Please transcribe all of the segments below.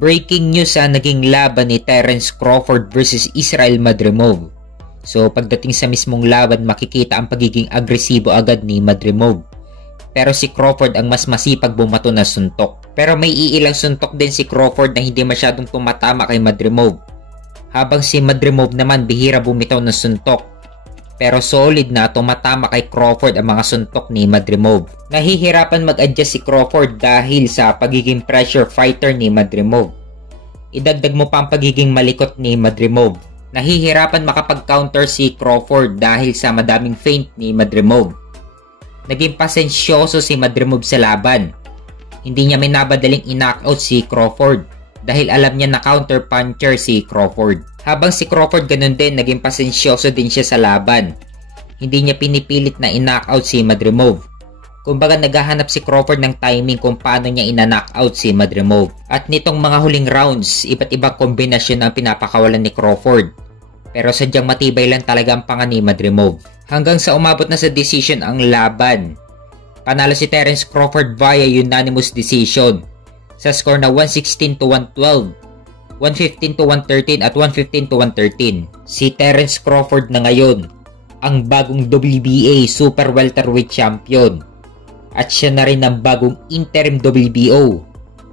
Breaking news sa naging laban ni Terence Crawford versus Israil Madrimov. So pagdating sa mismong laban, makikita ang pagiging agresibo agad ni Madrimov. Pero si Crawford ang mas masipag bumato na suntok. Pero may iilang suntok din si Crawford na hindi masyadong tumatama kay Madrimov. Habang si Madrimov naman bihira bumitaw ng suntok. Pero solid na tumatama kay Crawford ang mga suntok ni Madrimov. Nahihirapan mag-adjust si Crawford dahil sa pagiging pressure fighter ni Madrimov. Idagdag mo pa ang pagiging malikot ni Madrimov. Nahihirapan makapag-counter si Crawford dahil sa madaming feint ni Madrimov. Naging pasensyoso si Madrimov sa laban. Hindi niya minabadaling i-knockout si Crawford dahil alam niya na counter-puncher si Crawford. Habang si Crawford ganun din, naging pasensyoso din siya sa laban. Hindi niya pinipilit na i-knockout si Madrimov. Kumbaga naghahanap si Crawford ng timing kung paano niya ina-knockout si Madrimov. At nitong mga huling rounds, iba't ibang kombinasyon ang pinapakawalan ni Crawford. Pero sadyang matibay lang talaga ang panga ni Madrimov. Hanggang sa umabot na sa decision ang laban. Panalo si Terence Crawford via unanimous decision sa score na 116-112, 115-113 at 115-113. Si Terence Crawford na ngayon ang bagong WBA Super Welterweight Champion at siya na rin ang bagong interim WBO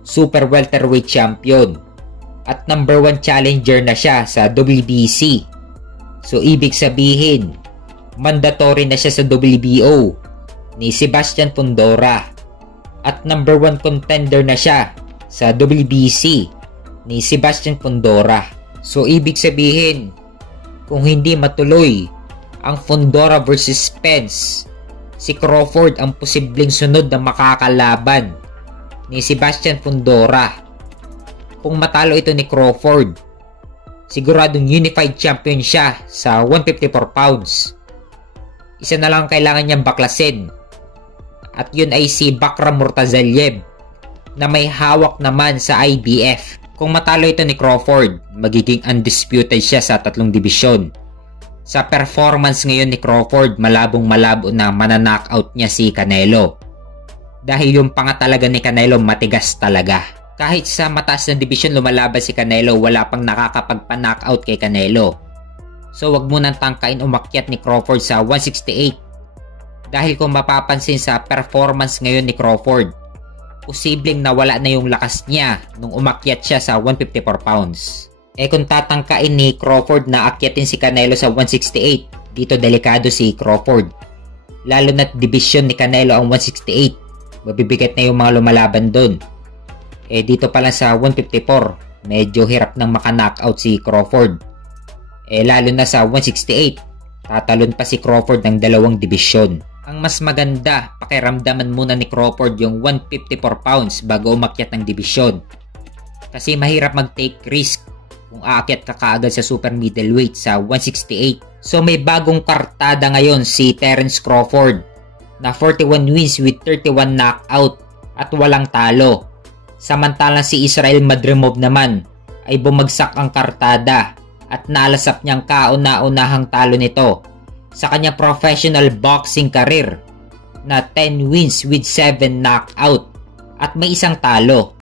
Super Welterweight Champion at number 1 challenger na siya sa WBC. So ibig sabihin, mandatory na siya sa WBO ni Sebastian Fundora at number 1 contender na siya sa WBC ni Sebastian Fundora. So ibig sabihin, kung hindi matuloy ang Fundora versus Spence, si Crawford ang posibleng sunod na makakalaban ni Sebastian Fundora. Kung matalo ito ni Crawford, siguradong unified champion siya sa 154 pounds. Isa na lang kailangan niyang baklasin at yun ay si Bakram Murtazaliev na may hawak naman sa IBF. Kung matalo ito ni Crawford, magiging undisputed siya sa 3 dibisyon. Sa performance ngayon ni Crawford, malabong-malabo na mananockout niya si Canelo. Dahil yung panga talaga ni Canelo matigas talaga. Kahit sa mataas na dibisyon lumalaban si Canelo, wala pang nakakapagpa-knockout kay Canelo. So wag mo nang tangkain umakyat ni Crawford sa 168. Dahil kung mapapansin sa performance ngayon ni Crawford, posibleng nawala na yung lakas niya nung umakyat siya sa 154 pounds. Kung tatangkain ni Crawford na akyatin si Canelo sa 168, dito delikado si Crawford. Lalo na't division ni Canelo ang 168. Mabibigat na yung mga lumalaban doon. Dito pa lang sa 154, medyo hirap nang maka-knockout si Crawford. Lalo na sa 168, tatalon pa si Crawford ng 2 dibisyon. Ang mas maganda, pakiramdaman muna ni Crawford yung 154 pounds bago umakyat ng dibisyon. Kasi mahirap mag-take risk kung aakyat ka kaagad sa super middleweight sa 168. So may bagong kartada ngayon si Terence Crawford na 41 wins with 31 knockout at walang talo. Samantalang si Israil Madrimov naman ay bumagsak ang kartada at nalasap niyang kauna-unahang talo nito sa kanyang professional boxing career na 10 wins with 7 knockout at may isang talo.